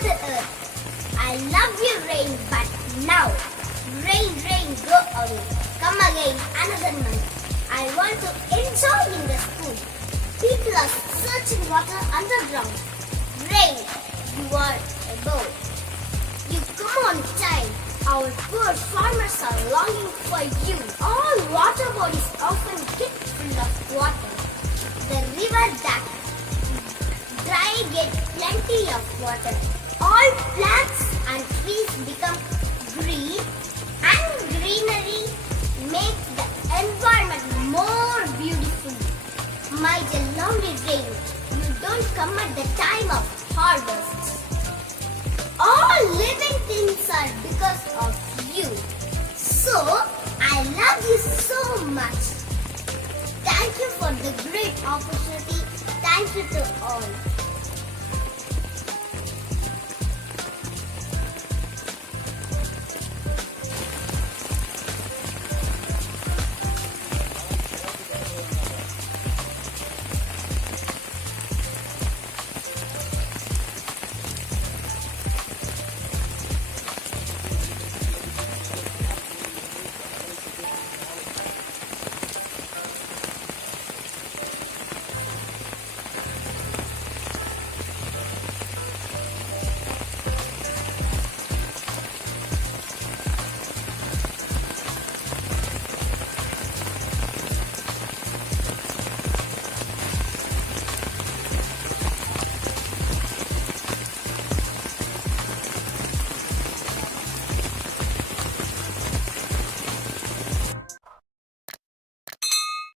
Mother Earth. I love you, rain, but now, rain, rain, go away. Come again another month. I want to enjoy in the school. People are searching water underground. Rain, you are above. You come on time. Our poor farmers are longing for you. All water bodies often get full of water. The river that dry get plenty of water. All plants and trees become green, and greenery makes the environment more beautiful. My dear lovely rain, you don't come at the time of harvest. All living things are because of you. So, I love you so much. Thank you for the great opportunity. Thank you to all.